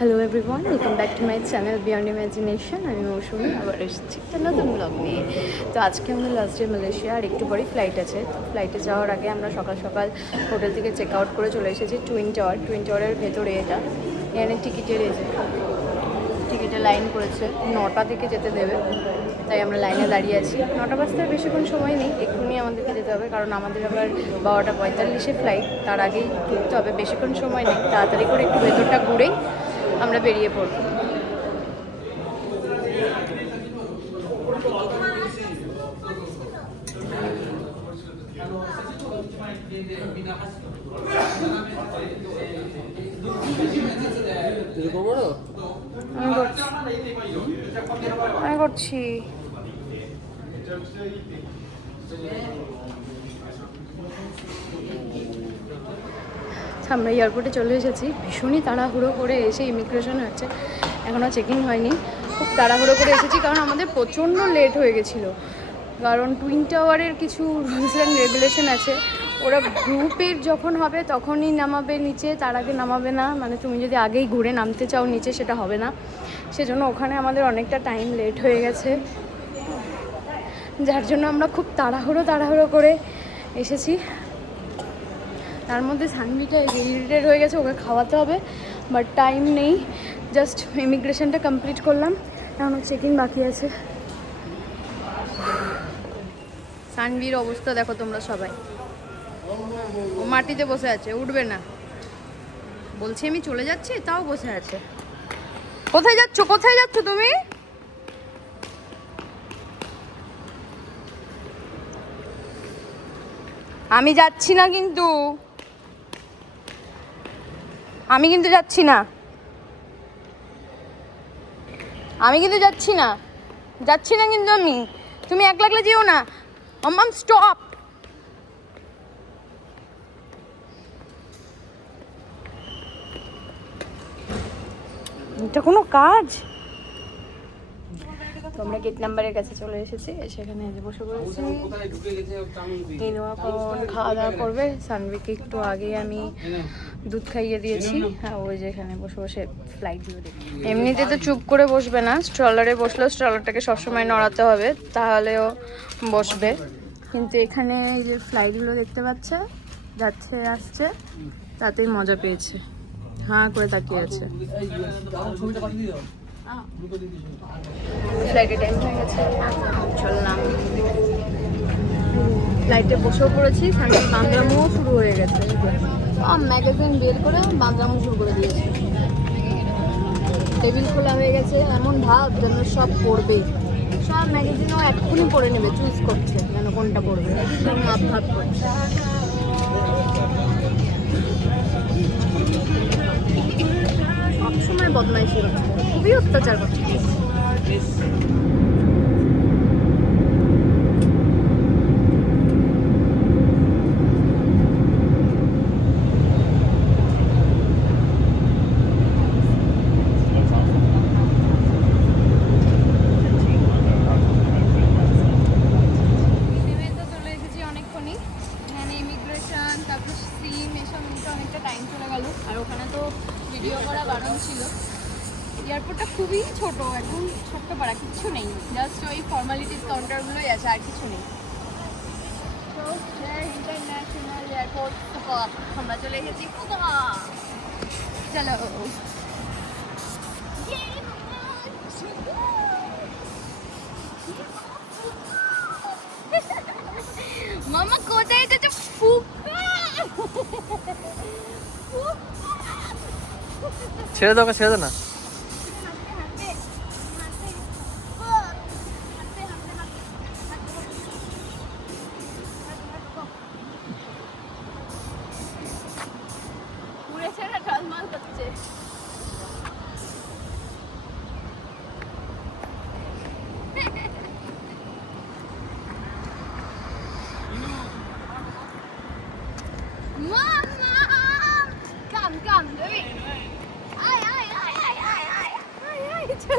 Hello everyone welcome back to my channel beyond imagination আমি মৌসুমি, আবার এসেছি একটা নতুন ব্লগ নিয়ে। তো আজকে আমাদের লাস্ট ডে মালয়েশিয়া আর একটু পরেই ফ্লাইট আছে। তো ফ্লাইটে যাওয়ার আগে আমরা সকাল সকাল হোটেল থেকে চেক আউট করে চলে এসেছি টুইন টাওয়ার টুইন টাওয়ারের ভেতরে এটা। এখানে টিকিটের এসে টিকিটে লাইন করেছে। নটা থেকে যেতে দেবে। তাই আমরা লাইনে দাঁড়িয়ে আছি। নটা বাজতে বেশিক্ষণ সময় নেই। এক্ষুনি আমাদেরকে যেতে হবে। কারণ আমাদের আবার বারোটা পঁয়তাল্লিশে ফ্লাইট তার আগেই ঢুকতে হবে। বেশিক্ষণ সময় নেই। তাড়াতাড়ি করে একটু ভেতরটা ঘুরেই আমরা বেরিয়ে পড়ব। আমি করছি। আমি করছি। আমরা এয়ারপোর্টে চলে এসেছি। ভীষণই তাড়াহুড়ো করে এসে ইমিগ্রেশন হচ্ছে। এখনও চেকিং হয়নি। খুব তাড়াহুড়ো করে এসেছি কারণ আমাদের প্রচণ্ড লেট হয়ে গেছিল। কারণ টুইন টাওয়ারের কিছু রুলস অ্যান্ড রেগুলেশন আছে। ওরা গ্রুপের যখন হবে তখনই নামাবে নিচে, তার আগে নামাবে না। মানে তুমি যদি আগেই ঘুরে নামতে চাও নিচে সেটা হবে না। সেজন্য ওখানে আমাদের অনেকটা টাইম লেট হয়ে গেছে। যার জন্য আমরা খুব তাড়াহুড়ো তাড়াহুড়ো করে এসেছি। তার মধ্যে সানভিটা ইরিটেড হয়ে গেছে, ওকে খাওয়াতে হবে বাট টাইম নেই জাস্ট ইমিগ্রেশনটা কমপ্লিট করলাম এখনও চেকিং বাকি আছে। সানভির অবস্থা দেখো তোমরা সবাই। ও মাটিতে বসে আছে, উঠবে না। বলছি আমি চলে যাচ্ছি, তাও বসে আছে। কোথায় যাচ্ছ কোথায় যাচ্ছ তুমি? আমি যাচ্ছি না কিন্তু। আমি কিন্তু যাচ্ছি না। আমি কিন্তু যাচ্ছি না। যাচ্ছি না কিন্তু আমি। তুমি এক লাগলে যেও না। মাম স্টপ এটা কোনো কাজ? তো আমরা গেট নাম্বারের কাছে চলে এসেছি সেখানে এসে বসে পড়েছি। ইনোয়া কখন খাওয়া দাওয়া করবে সানভিকে একটু আগে আমি দুধ খাইয়ে দিয়েছি। হ্যাঁ ওই যেখানে বসে বসে ফ্লাইটগুলো দেখি এমনিতে তো চুপ করে বসবে না স্ট্রলারে বসলেও স্ট্রলারটাকে সবসময় নড়াতে হবে, তাহলেও বসবে। কিন্তু এখানে এই যে ফ্লাইটগুলো দেখতে পাচ্ছে, যাচ্ছে, আসছে, তাতেই মজা পেয়েছে। হাঁ করে তাকিয়ে আছে। ফ্লাইটের টাইম হয়ে গেছে। চললাম। ফ্লাইটে বসেও পড়েছি, সামনে বাংলামও শুরু হয়ে গেছে। ম্যাগাজিন বের করে বাংলামো শুরু করে দিয়েছে। টেবিল খোলা হয়ে গেছে, এমন ভাব যেন সব পড়বে। সব ম্যাগাজিনও এক্ষুনি পড়ে নেবে চুজ করছে যেন কোনটা পড়বে। মাপ ভাব করছে বদমাইশি খুবই অত্যাচার করছে নেমে তো চলে এসেছি অনেকক্ষণই এখানে ইমিগ্রেশন তারপর সিম এসব নিতে অনেকটা টাইম চলে গেল আর ওখানে তো ভিডিও করা বারণ ছিল এয়ারপোর্টটা খুবই ছোট একদম ছোট্ট পাড়া, কিচ্ছু নেই। জাস্ট ওই ফর্মালিটির কাউন্টারগুলোই আছে, আর কিছু নেই। ইন্টারন্যাশনাল এয়ারপোর্ট আমরা চলে এসেছি মামা, কোথায় ফুকা! ছেড়ে দাও ছেড়ে দাও না।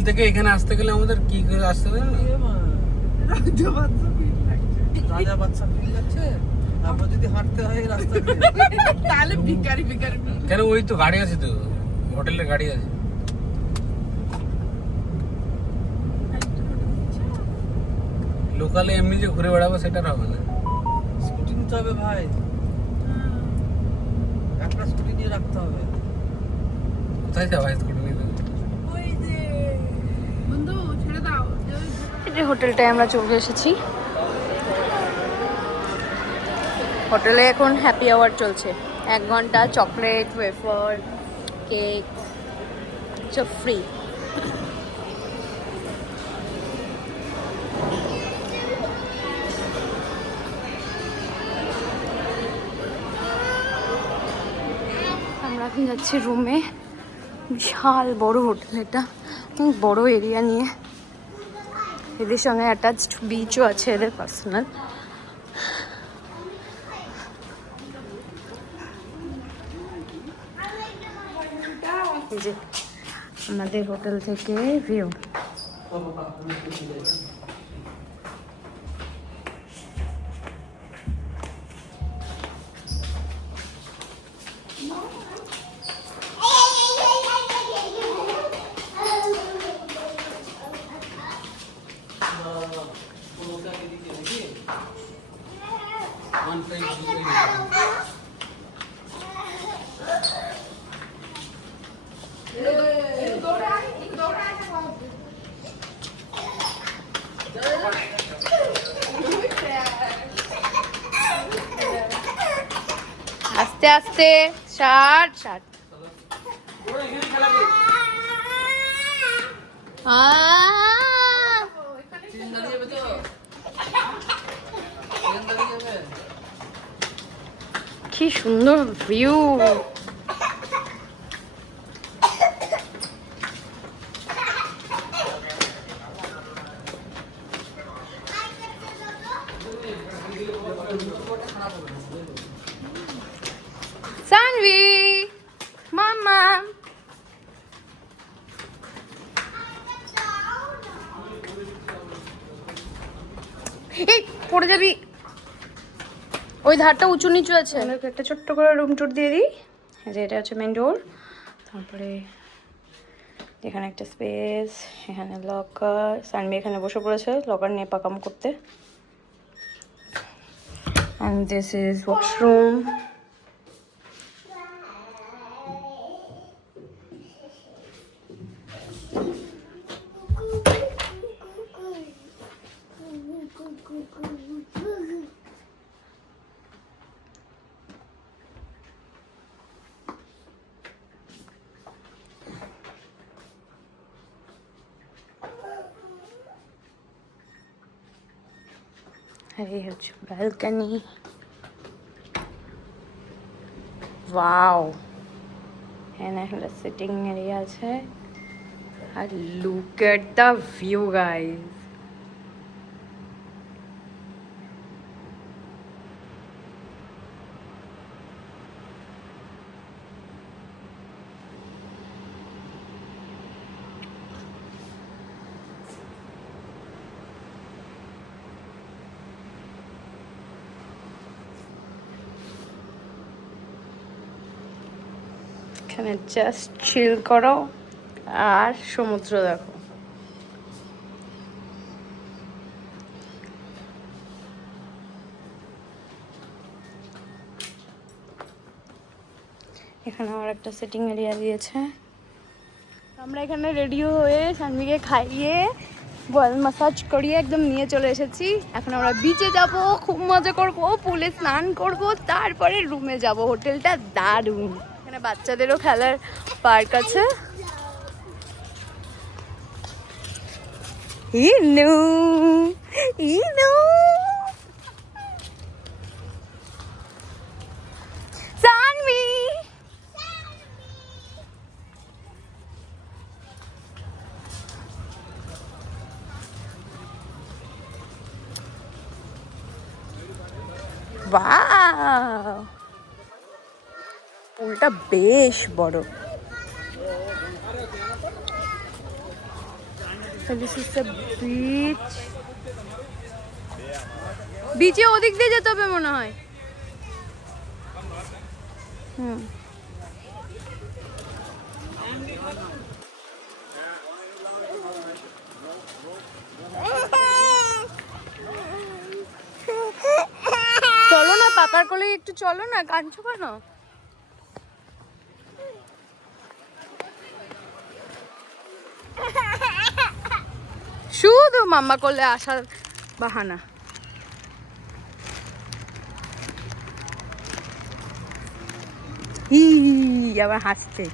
হোটেল থেকে এখানে আসতে গেলে আমাদের কি করে আসতে হবে? রাজা বাচ্চা তারপর যদি হাঁটতে হয় রাস্তা তাহলে ভিখারি ভিখারি। কেন ওই তো গাড়ি আছে তো হোটেলের গাড়ি আছে। লোকালে এমনি যে ঘুরে বেড়াবো সেটা হবে না। স্কুটি নিতে হবে ভাই। একটা স্কুটি নিয়ে রাখতে হবে। কোথায় যাব স্কুটি নিয়ে ওই যে বন্ধু ছেড়ে দাও যে এই হোটেলটায় আমরা চলে এসেছি। হোটেলে এখন হ্যাপি আওয়ার চলছে। এক ঘণ্টা চকলেট ওয়েফার কেক সব ফ্রি আমরা এখন যাচ্ছি রুমে বিশাল বড় হোটেল এটা। বড় এরিয়া নিয়ে। এদের সঙ্গে অ্যাটাচড বিচও আছে এদের পার্সোনাল আমাদের হোটেল থেকে ভিউ আস্তে আস্তে ষাট। ষাট কি সুন্দর ভিউ। সানভি মামা এই পড়ে যাবি। ওই ধারটা উঁচু নিচু আছে। আমাকে একটা ছোট্ট করে রুম টুর দিয়ে দিই। যে এটা হচ্ছে মেন ডোর তারপরে এখানে একটা স্পেস এখানে লকার সানবি এখানে বসে পড়েছে লকার নিয়ে পাকাম করতে। অ্যান্ড দিস ইজ ওয়াশরুম আর এই হচ্ছে ব্যালকানি ওয়াও এখানে একটা সিটিং এরিয়া আছে আর লুক এট দ্য ভিউ এখানে জাস্ট চিল করো আর সমুদ্র দেখো। এখানে আমার একটা সিটিং এরিয়া দিয়েছে। আমরা এখানে রেডি হয়ে সানভিকে খাইয়ে বয়েল মাসাজ করিয়ে একদম নিয়ে চলে এসেছি। এখন আমরা বিচে যাব, খুব মজা করব, পুলে স্নান করব, তারপরে রুমে যাব। হোটেলটা দারুণ। এখানে বাচ্চাদেরও খেলার পার্ক আছে। Wow. পুলটা বেশ বড়। দিস ইজ দ্য বিচে ওদিক দিয়ে যেতে হবে মনে হয়। হুম। চলো না, পাকার কোলে একটু চলো না কাঁদছো কেন শুধু মাম্মা করলে আসার বাহানা। আবার হাসছে।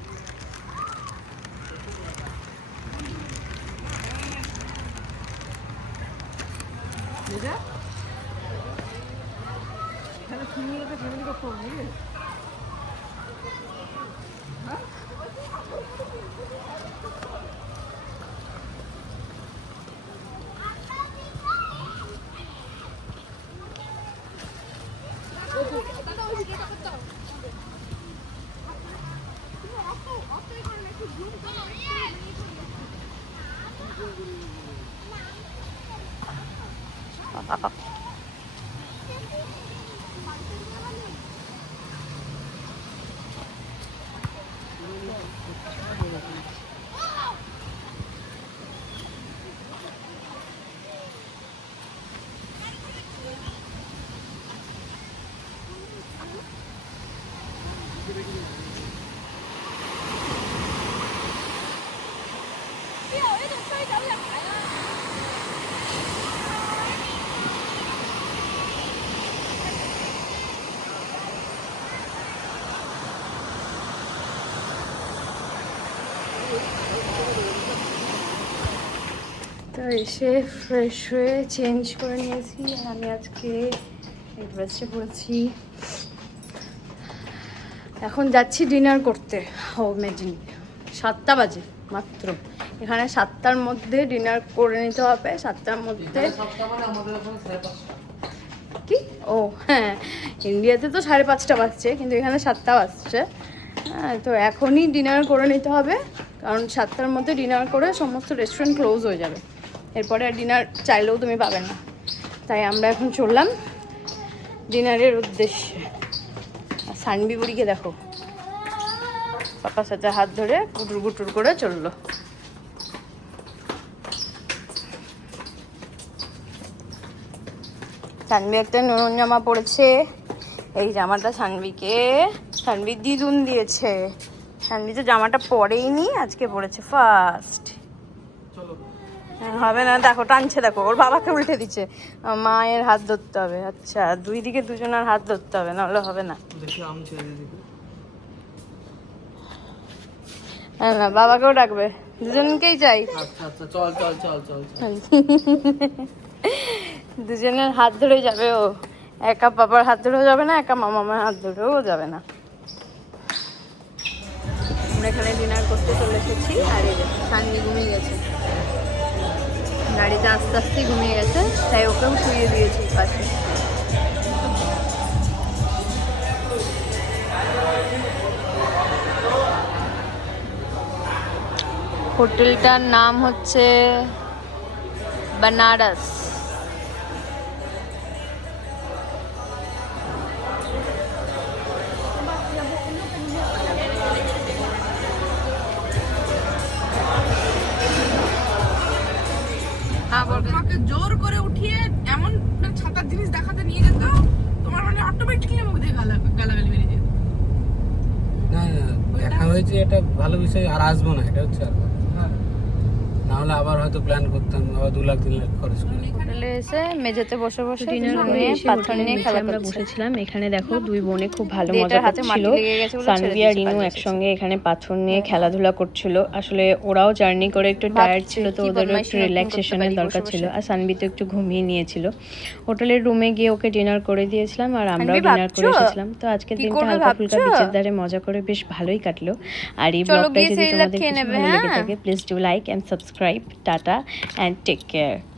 তো এসে ফ্রেশ হয়ে চেঞ্জ করে নিয়েছি। আর আমি আজকে এই ড্রেসটা পরেছি এখন যাচ্ছি ডিনার করতে হোমেজিং সাতটা বাজে মাত্র। এখানে সাতটার মধ্যে ডিনার করে নিতে হবে। সাতটার মধ্যে কি? ও হ্যাঁ। ইন্ডিয়াতে তো সাড়ে পাঁচটা বাজছে কিন্তু এখানে সাতটা বাজছে। হ্যাঁ তো এখনই ডিনার করে নিতে হবে। কারণ সাতটার মধ্যে ডিনার করে সমস্ত রেস্টুরেন্ট ক্লোজ হয়ে যাবে। এরপরে আর ডিনার চাইলেও তুমি পাবে না। তাই আমরা এখন চললাম ডিনারের উদ্দেশ্যে। সানবি বুড়িকে দেখো। পাপার সাথে হাত ধরে গুটুর গুটুর করে চলল। সানভি একটা নরম জামা পরেছে এই জামাটা সানবিকে, সানবি দিদুন দিয়েছে। সানভি তো জামাটা পরেইনি আজকে পরেছে ফার্স্ট হবে না দেখো টানছে দেখো ওর বাবাকে উল্টে দিচ্ছে। মায়ের হাত ধরতে হবে আচ্ছা দুই দিকে দুজনের হাত ধরতে হবে নাহলে হবে না। না বাবাকেও ডাকবে দুজনকেই চাই। আচ্ছা আচ্ছা চল চল চল চল চল। দুজনের হাত ধরে যাবে ও। একা বাবার হাত ধরেও যাবে না একা মামার হাত ধরেও যাবে না। আমরা এখানে ডিনার করতে চলে এসেছি আর সাননি ঘুমিয়ে গেছে। গাড়িতে আস্তে আস্তে ঘুমিয়ে গেছে তাই ওকেও শুয়ে দিয়েছি পাশে। হোটেলটার নাম হচ্ছে বেনারস। উঠিয়ে এমন মানে ছাতার জিনিস দেখাতে নিয়ে যেত তোমার মানে অটোমেটিকলি মুখ দিয়ে গালা গালাগালি বেরিয়ে যেত। না না দেখা হয়েছে এটা ভালো বিষয় আর আসব না এটা হচ্ছে আর কথা। হ্যাঁ না হলে আবার হয়তো প্ল্যান করতাম আবার দু লাখ তিন লাখ খরচ করে। হোটেলে এসে মেঝেতে বসে বসে ডিনার এসে পাথর হোটেলের নিয়ে খেলা আমরা বসেছিলাম। এখানে দেখো দুই বোনে খুব ভালো মজা করছিল। সানভি আর রিনু একসঙ্গে এখানে পাথর নিয়ে খেলাধুলা করছিল। আসলে ওরাও জার্নি করে একটু টায়ার্ড ছিল তো কি ওদেরও একটু রিল্যাক্সেশনের দরকার ছিল। আর সানভি তো একটু ঘুমিয়ে নিয়েছিল। হোটেলের রুমে গিয়ে ওকে ডিনার করে দিয়েছিলাম আর আমরাও ডিনার করে এসেছিলাম। তো আজকের দিনটা হালকা ফুলকা? বিচের ধারে মজা করে বেশ ভালোই কাটলো। আর এই ব্লগটা যদি তোমাদের কিছু ভালো লেগে হ্যাঁ? থাকে please do like and subscribe subscribe. Tata and take care.